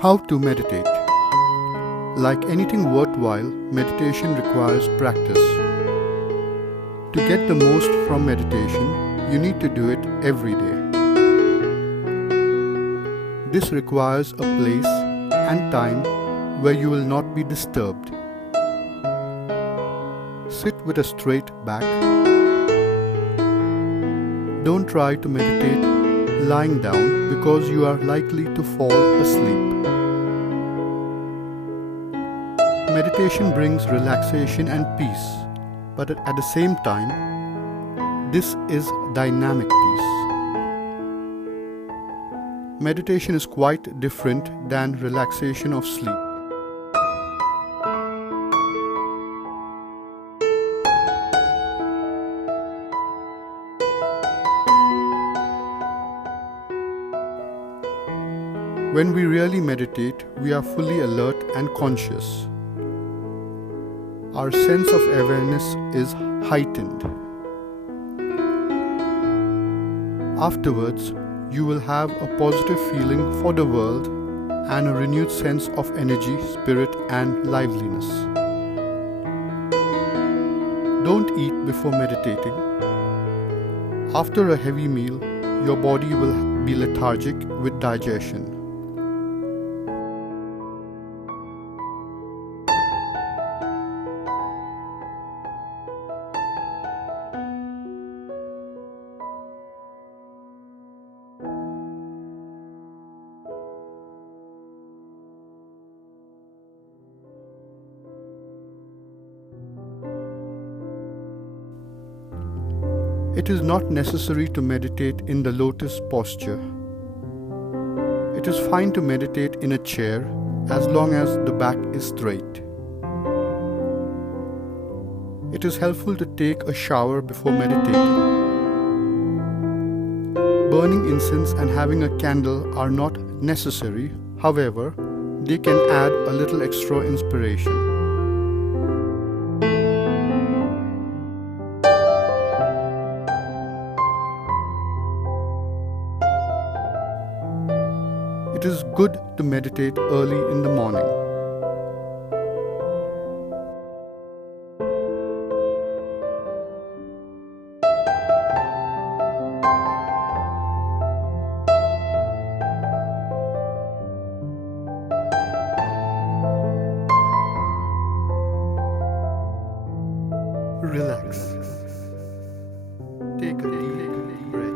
How to meditate? Like anything worthwhile, meditation requires practice. To get the most from meditation, you need to do it every day. This requires a place and time where you will not be disturbed. Sit with a straight back. Don't try to meditate lying down because you are likely to fall asleep. Meditation brings relaxation and peace, but at the same time, this is dynamic peace. Meditation is quite different than relaxation of sleep. When we really meditate, we are fully alert and conscious. Our sense of awareness is heightened. Afterwards, you will have a positive feeling for the world and a renewed sense of energy, spirit, and liveliness. Don't eat before meditating. After a heavy meal, your body will be lethargic with digestion. It is not necessary to meditate in the lotus posture. It is fine to meditate in a chair as long as the back is straight. It is helpful to take a shower before meditating. Burning incense and having a candle are not necessary, however, they can add a little extra inspiration. It is good to meditate early in the morning. Relax. Take a deep breath.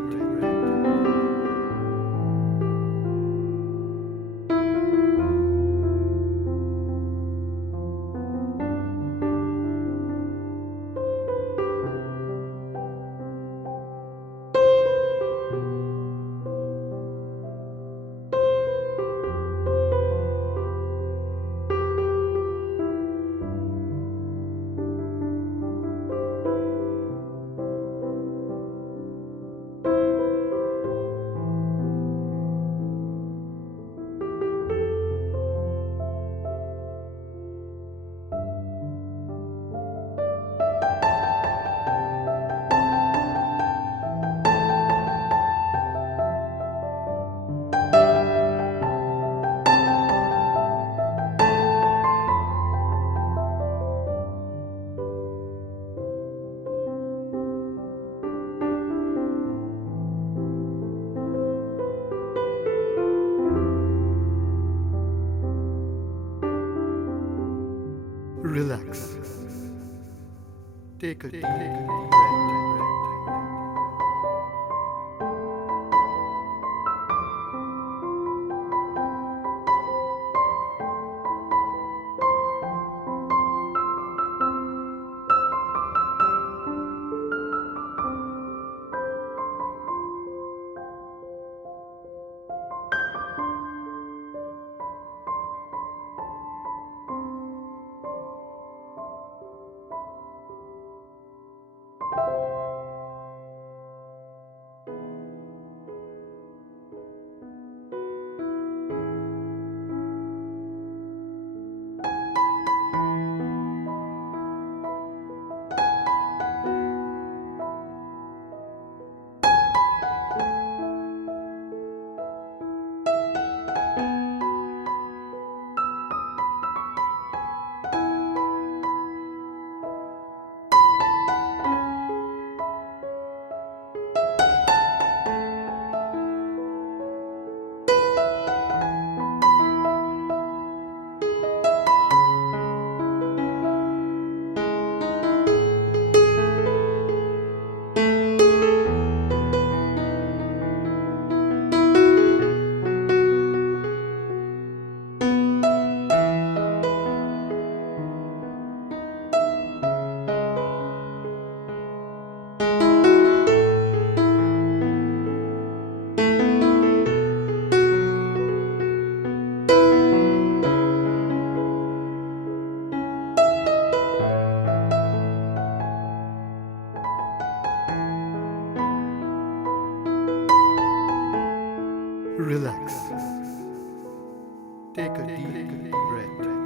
Relax. Take a deep breath. Relax. Take a deep breath.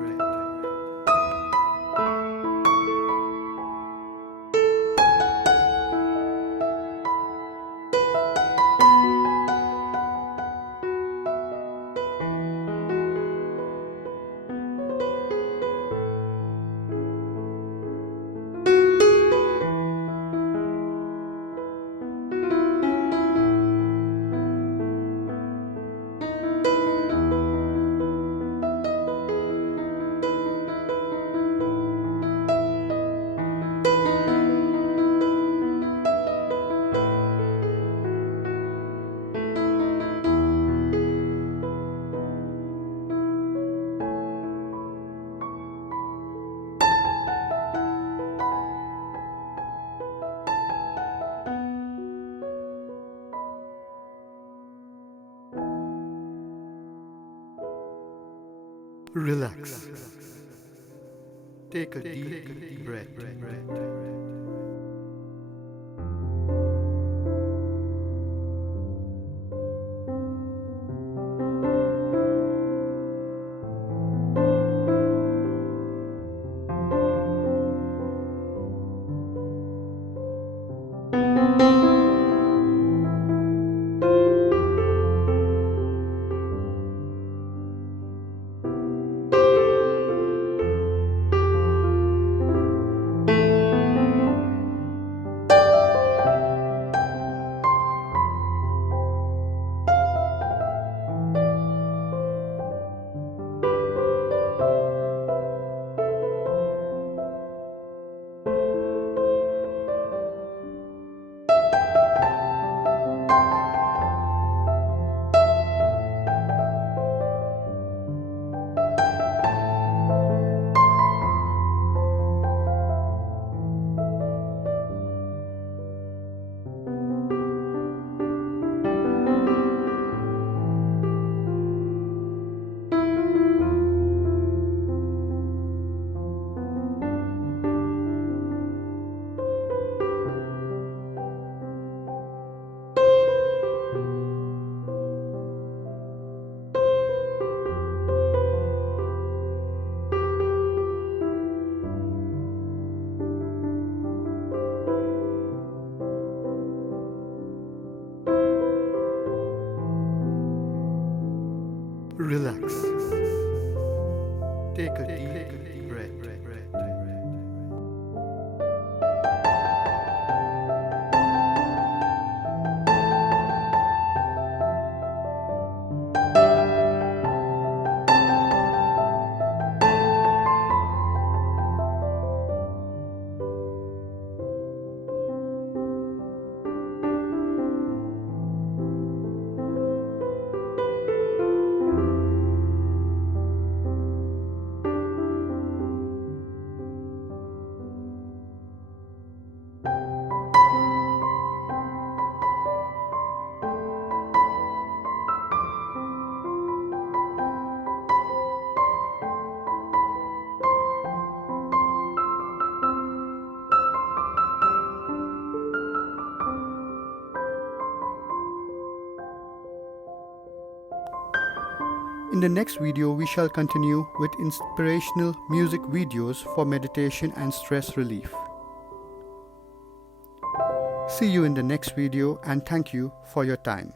Relax. Take a deep breath. Relax. Take a deep breath. In the next video, we shall continue with inspirational music videos for meditation and stress relief. See you in the next video and thank you for your time.